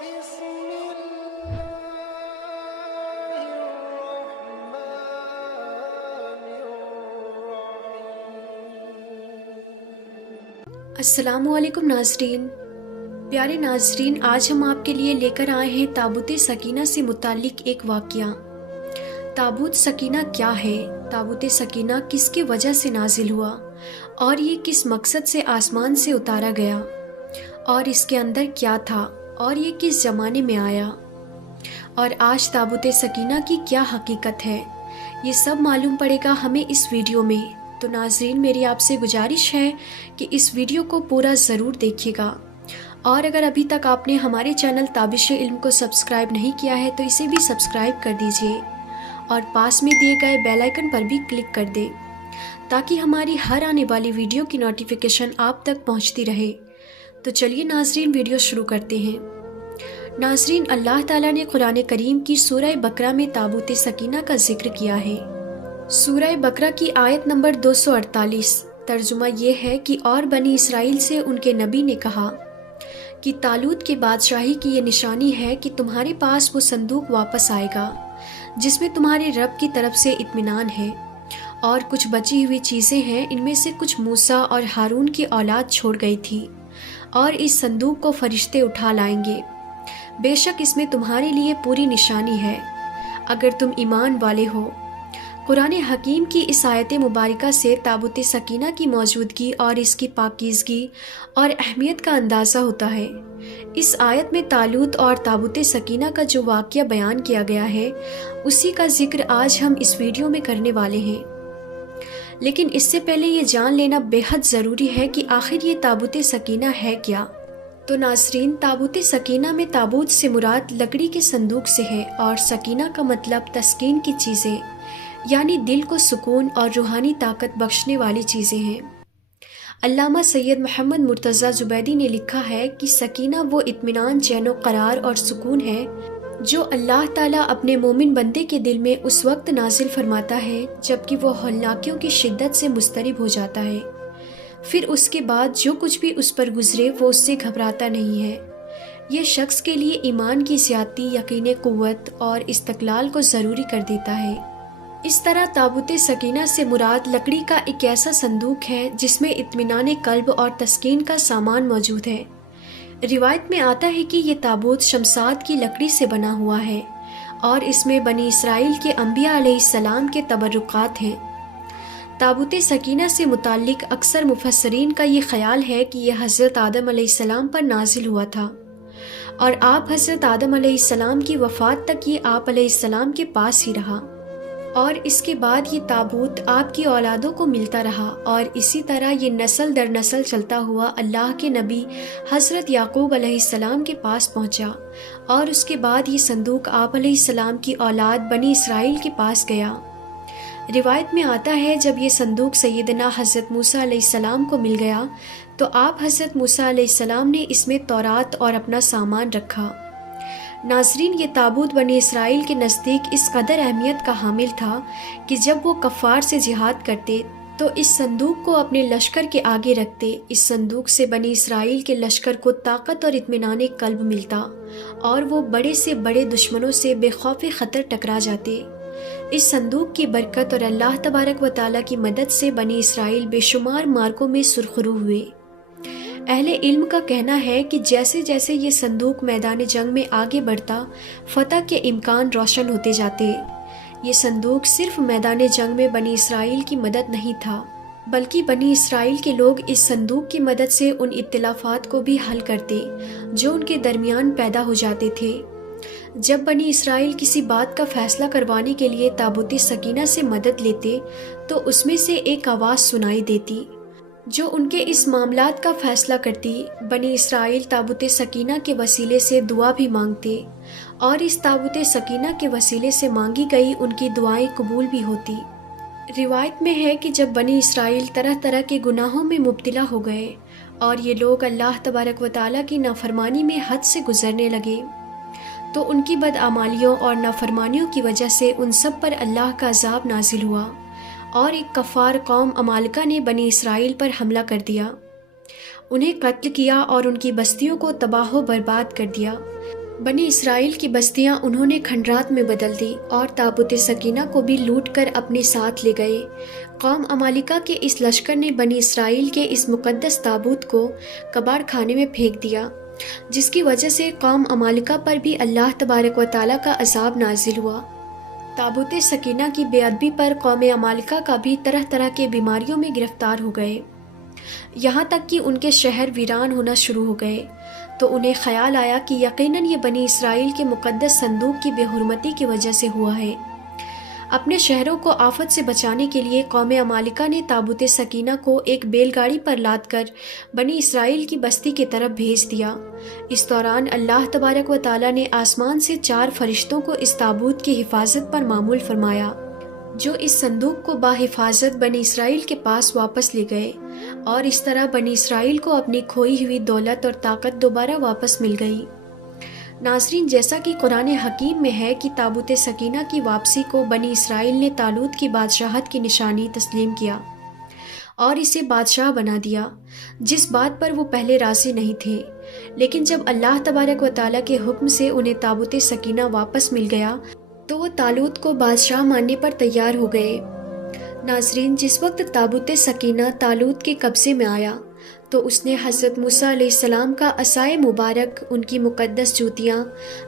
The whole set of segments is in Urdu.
بسم الله الرحمن السلام علیکم ناظرین۔ پیارے ناظرین، آج ہم آپ کے لیے لے کر آئے ہیں تابوت سکینہ سے متعلق ایک واقعہ۔ تابوت سکینہ کیا ہے؟ تابوت سکینہ کس کی وجہ سے نازل ہوا اور یہ کس مقصد سے آسمان سے اتارا گیا، اور اس کے اندر کیا تھا، اور یہ کس زمانے میں آیا، اور آج تابوت سکینہ کی کیا حقیقت ہے، یہ سب معلوم پڑے گا ہمیں اس ویڈیو میں۔ تو ناظرین، میری آپ سے گزارش ہے کہ اس ویڈیو کو پورا ضرور دیکھیے گا، اور اگر ابھی تک آپ نے ہمارے چینل تابش علم کو سبسکرائب نہیں کیا ہے تو اسے بھی سبسکرائب کر دیجئے، اور پاس میں دیے گئے بیل آئیکن پر بھی کلک کر دیں تاکہ ہماری ہر آنے والی ویڈیو کی نوٹیفیکیشن آپ تک پہنچتی رہے۔ تو چلیے ناظرین، ویڈیو شروع کرتے ہیں۔ ناظرین، اللہ تعالیٰ نے قرآن کریم کی سورہ بقرہ میں تابوت سکینہ کا ذکر کیا ہے۔ سورہ بقرہ کی آیت نمبر 248 ترجمہ یہ ہے کہ اور بنی اسرائیل سے ان کے نبی نے کہا کہ طالوت کی بادشاہی کی یہ نشانی ہے کہ تمہارے پاس وہ صندوق واپس آئے گا جس میں تمہارے رب کی طرف سے اطمینان ہے، اور کچھ بچی ہوئی چیزیں ہیں، ان میں سے کچھ موسیٰ اور ہارون کی اولاد چھوڑ گئی تھی، اور اس صندوق کو فرشتے اٹھا لائیں گے۔ بے شک اس میں تمہارے لیے پوری نشانی ہے اگر تم ایمان والے ہو۔ قرآن حکیم کی اس آیت مبارکہ سے تابوت سکینہ کی موجودگی اور اس کی پاکیزگی اور اہمیت کا اندازہ ہوتا ہے۔ اس آیت میں طالوت اور تابوت سکینہ کا جو واقعہ بیان کیا گیا ہے، اسی کا ذکر آج ہم اس ویڈیو میں کرنے والے ہیں۔ لیکن اس سے پہلے یہ جان لینا بے حد ضروری ہے کہ آخر یہ تابوت سکینہ ہے کیا۔ تو ناظرین، تابوت سکینہ میں تابوت سے مراد لکڑی کے صندوق سے ہے، اور سکینہ کا مطلب تسکین کی چیزیں، یعنی دل کو سکون اور روحانی طاقت بخشنے والی چیزیں ہیں۔ علامہ سید محمد مرتضیٰ زبیدی نے لکھا ہے کہ سکینہ وہ اطمینان، چین و قرار اور سکون ہے جو اللہ تعالیٰ اپنے مومن بندے کے دل میں اس وقت نازل فرماتا ہے جبکہ وہ ہولناکیوں کی شدت سے مضطرب ہو جاتا ہے۔ پھر اس کے بعد جو کچھ بھی اس پر گزرے وہ اس سے گھبراتا نہیں ہے۔ یہ شخص کے لیے ایمان کی زیادتی، یقین قوت اور استقلال کو ضروری کر دیتا ہے۔ اس طرح تابوت سکینہ سے مراد لکڑی کا ایک ایسا صندوق ہے جس میں اطمینان قلب اور تسکین کا سامان موجود ہے۔ روایت میں آتا ہے کہ یہ تابوت شمشاد کی لکڑی سے بنا ہوا ہے، اور اس میں بنی اسرائیل کے انبیاء علیہ السلام کے تبرکات ہیں۔ تابوت سکینہ سے متعلق اکثر مفسرین کا یہ خیال ہے کہ یہ حضرت آدم علیہ السلام پر نازل ہوا تھا، اور آپ حضرت آدم علیہ السلام کی وفات تک یہ آپ علیہ السلام کے پاس ہی رہا، اور اس کے بعد یہ تابوت آپ کی اولادوں کو ملتا رہا، اور اسی طرح یہ نسل در نسل چلتا ہوا اللہ کے نبی حضرت یعقوب علیہ السلام کے پاس پہنچا، اور اس کے بعد یہ صندوق آپ علیہ السلام کی اولاد بنی اسرائیل کے پاس گیا۔ روایت میں آتا ہے جب یہ صندوق سیدنا حضرت موسیٰ علیہ السلام کو مل گیا تو آپ حضرت موسیٰ علیہ السلام نے اس میں تورات اور اپنا سامان رکھا۔ ناظرین، یہ تابوت بنی اسرائیل کے نزدیک اس قدر اہمیت کا حامل تھا کہ جب وہ کفار سے جہاد کرتے تو اس صندوق کو اپنے لشکر کے آگے رکھتے۔ اس صندوق سے بنی اسرائیل کے لشکر کو طاقت اور اطمینان قلب ملتا، اور وہ بڑے سے بڑے دشمنوں سے بے خوف خطر ٹکرا جاتے۔ اس صندوق کی برکت اور اللہ تبارک و تعالیٰ کی مدد سے بنی اسرائیل بے شمار مارکوں میں سرخرو ہوئے۔ اہل علم کا کہنا ہے کہ جیسے جیسے یہ صندوق میدان جنگ میں آگے بڑھتا، فتح کے امکان روشن ہوتے جاتے۔ یہ صندوق صرف میدان جنگ میں بنی اسرائیل کی مدد نہیں تھا، بلکہ بنی اسرائیل کے لوگ اس صندوق کی مدد سے ان اختلافات کو بھی حل کرتے جو ان کے درمیان پیدا ہو جاتے تھے۔ جب بنی اسرائیل کسی بات کا فیصلہ کروانے کے لیے تابوت سکینہ سے مدد لیتے تو اس میں سے ایک آواز سنائی دیتی جو ان کے اس معاملات کا فیصلہ کرتی۔ بنی اسرائیل تابوت سکینہ کے وسیلے سے دعا بھی مانگتے، اور اس تابوت سکینہ کے وسیلے سے مانگی گئی ان کی دعائیں قبول بھی ہوتی۔ روایت میں ہے کہ جب بنی اسرائیل طرح طرح کے گناہوں میں مبتلا ہو گئے اور یہ لوگ اللہ تبارک و تعالیٰ کی نافرمانی میں حد سے گزرنے لگے تو ان کی بدعمالیوں اور نافرمانیوں کی وجہ سے ان سب پر اللہ کا عذاب نازل ہوا، اور ایک کفار قوم عمالقہ نے بنی اسرائیل پر حملہ کر دیا، انہیں قتل کیا اور ان کی بستیوں کو تباہ و برباد کر دیا۔ بنی اسرائیل کی بستیاں انہوں نے کھنڈرات میں بدل دی اور تابوت سکینہ کو بھی لوٹ کر اپنے ساتھ لے گئے۔ قوم عمالقہ کے اس لشکر نے بنی اسرائیل کے اس مقدس تابوت کو کباڑ خانے میں پھینک دیا، جس کی وجہ سے قوم عمالقہ پر بھی اللہ تبارک و تعالیٰ کا عذاب نازل ہوا۔ تابوت سکینہ کی بے ادبی پر قوم عمالقہ کا بھی طرح طرح کے بیماریوں میں گرفتار ہو گئے، یہاں تک کہ ان کے شہر ویران ہونا شروع ہو گئے۔ تو انہیں خیال آیا کہ یقیناً یہ بنی اسرائیل کے مقدس صندوق کی بے حرمتی کی وجہ سے ہوا ہے۔ اپنے شہروں کو آفت سے بچانے کے لیے قوم عمالقہ نے تابوت سکینہ کو ایک بیل گاڑی پر لاد کر بنی اسرائیل کی بستی کی طرف بھیج دیا۔ اس دوران اللہ تبارک و تعالیٰ نے آسمان سے 4 فرشتوں کو اس تابوت کی حفاظت پر معمول فرمایا، جو اس صندوق کو باحفاظت بنی اسرائیل کے پاس واپس لے گئے، اور اس طرح بنی اسرائیل کو اپنی کھوئی ہوئی دولت اور طاقت دوبارہ واپس مل گئی۔ ناظرین، جیسا کہ قرآن حکیم میں ہے کہ تابوت سکینہ کی واپسی کو بنی اسرائیل نے طالوت کی بادشاہت کی نشانی تسلیم کیا اور اسے بادشاہ بنا دیا، جس بات پر وہ پہلے راضی نہیں تھے۔ لیکن جب اللہ تبارک و تعالیٰ کے حکم سے انہیں تابوت سکینہ واپس مل گیا تو وہ طالوت کو بادشاہ ماننے پر تیار ہو گئے۔ ناظرین، جس وقت تابوت سکینہ طالوت کے قبضے میں آیا تو اس نے حضرت موسیٰ علیہ السلام کا عصائے مبارک، ان کی مقدس جوتیاں،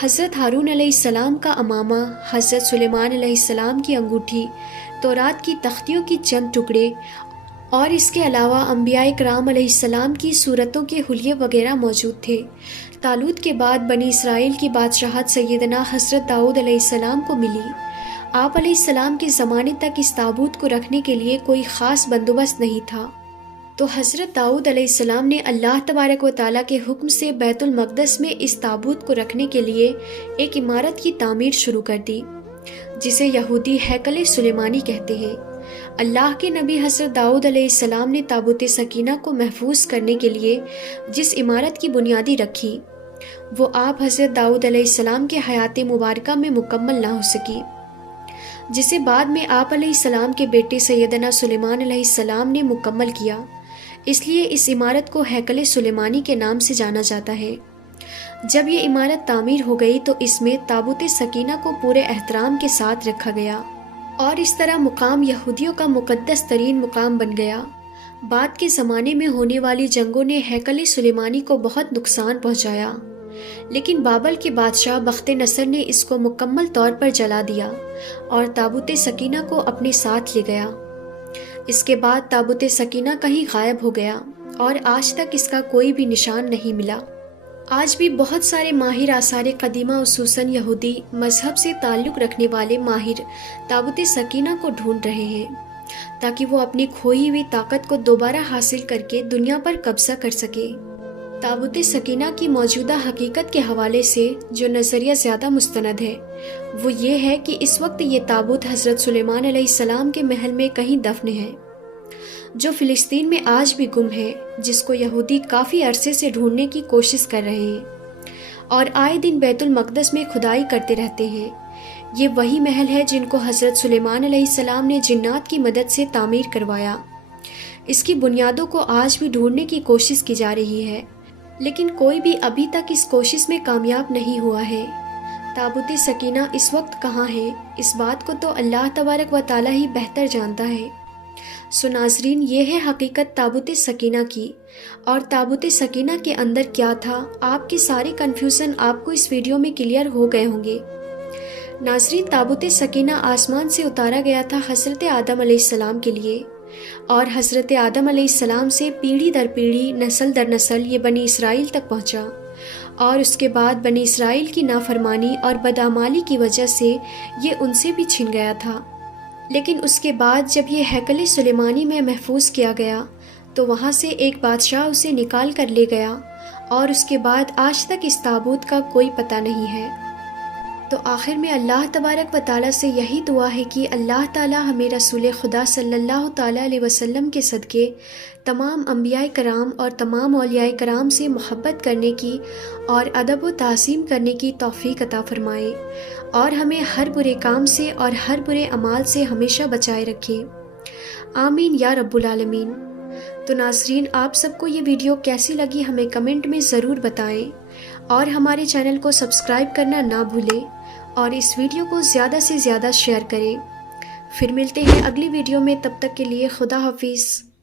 حضرت ہارون علیہ السلام کا عمامہ، حضرت سلیمان علیہ السلام کی انگوٹھی، تورات کی تختیوں کی چند ٹکڑے اور اس کے علاوہ انبیاء کرام علیہ السلام کی صورتوں کے حلیے وغیرہ موجود تھے۔ طالوت کے بعد بنی اسرائیل کی بادشاہت سیدنا حضرت داؤد علیہ السلام کو ملی۔ آپ علیہ السلام کے زمانے تک اس تابوت کو رکھنے کے لیے کوئی خاص بندوبست نہیں تھا، تو حضرت داؤد علیہ السلام نے اللہ تبارک و تعالیٰ کے حکم سے بیت المقدس میں اس تابوت کو رکھنے کے لیے ایک عمارت کی تعمیر شروع کر دی، جسے یہودی ہیکل سلیمانی کہتے ہیں۔ اللہ کے نبی حضرت داؤد علیہ السلام نے تابوت سکینہ کو محفوظ کرنے کے لیے جس عمارت کی بنیادی رکھی، وہ آپ حضرت داؤد علیہ السلام کے حیات مبارکہ میں مکمل نہ ہو سکی، جسے بعد میں آپ علیہ السلام کے بیٹے سیدنا سلیمان علیہ السلام نے مکمل کیا۔ اس لیے اس عمارت کو ہیکل سلیمانی کے نام سے جانا جاتا ہے۔ جب یہ عمارت تعمیر ہو گئی تو اس میں تابوت سکینہ کو پورے احترام کے ساتھ رکھا گیا، اور اس طرح مقام یہودیوں کا مقدس ترین مقام بن گیا۔ بعد کے زمانے میں ہونے والی جنگوں نے ہیکل سلیمانی کو بہت نقصان پہنچایا، لیکن بابل کے بادشاہ بخت نصر نے اس کو مکمل طور پر جلا دیا اور تابوت سکینہ کو اپنے ساتھ لے گیا۔ اس کے بعد تابوت سکینہ کہیں غائب ہو گیا اور آج تک اس کا کوئی بھی نشان نہیں ملا۔ آج بھی بہت سارے ماہر آثار قدیمہ، خصوصاً یہودی مذہب سے تعلق رکھنے والے ماہر، تابوت سکینہ کو ڈھونڈ رہے ہیں تاکہ وہ اپنی کھوئی ہوئی طاقت کو دوبارہ حاصل کر کے دنیا پر قبضہ کر سکے۔ تابوت سکینہ کی موجودہ حقیقت کے حوالے سے جو نظریہ زیادہ مستند ہے وہ یہ ہے کہ اس وقت یہ تابوت حضرت سلیمان علیہ السلام کے محل میں کہیں دفن ہے، جو فلسطین میں آج بھی گم ہے، جس کو یہودی کافی عرصے سے ڈھونڈنے کی کوشش کر رہے ہیں اور آئے دن بیت المقدس میں کھدائی کرتے رہتے ہیں۔ یہ وہی محل ہے جن کو حضرت سلیمان علیہ السلام نے جنات کی مدد سے تعمیر کروایا۔ اس کی بنیادوں کو آج بھی ڈھونڈنے کی کوشش کی جا رہی ہے، لیکن کوئی بھی ابھی تک اس کوشش میں کامیاب نہیں ہوا ہے۔ تابوت سکینہ اس وقت کہاں ہے، اس بات کو تو اللہ تبارک و تعالیٰ ہی بہتر جانتا ہے۔ سو ناظرین، یہ ہے حقیقت تابوت سکینہ کی، اور تابوت سکینہ کے اندر کیا تھا۔ آپ کی ساری کنفیوژن آپ کو اس ویڈیو میں کلیئر ہو گئے ہوں گے۔ ناظرین، تابوت سکینہ آسمان سے اتارا گیا تھا حضرت آدم علیہ السلام کے لیے، اور حضرت آدم علیہ السلام سے پیڑھی در پیڑھی، نسل در نسل یہ بنی اسرائیل تک پہنچا، اور اس کے بعد بنی اسرائیل کی نافرمانی اور بدعمالی کی وجہ سے یہ ان سے بھی چھن گیا تھا۔ لیکن اس کے بعد جب یہ ہیکل سلیمانی میں محفوظ کیا گیا تو وہاں سے ایک بادشاہ اسے نکال کر لے گیا، اور اس کے بعد آج تک اس تابوت کا کوئی پتہ نہیں ہے۔ تو آخر میں اللہ تبارک و تعالیٰ سے یہی دعا ہے کہ اللہ تعالیٰ ہمیں رسول خدا صلی اللہ تعالیٰ علیہ وسلم کے صدقے تمام انبیاء کرام اور تمام اولیاء کرام سے محبت کرنے کی اور ادب و تعظیم کرنے کی توفیق عطا فرمائے، اور ہمیں ہر برے کام سے اور ہر برے اعمال سے ہمیشہ بچائے رکھے۔ آمین یا رب العالمین۔ تو ناظرین، آپ سب کو یہ ویڈیو کیسی لگی ہمیں کمنٹ میں ضرور بتائیں، اور ہمارے چینل کو سبسکرائب کرنا نہ بھولیں اور اس ویڈیو کو زیادہ سے زیادہ شیئر کریں۔ پھر ملتے ہیں اگلی ویڈیو میں، تب تک کے لیے خدا حافظ۔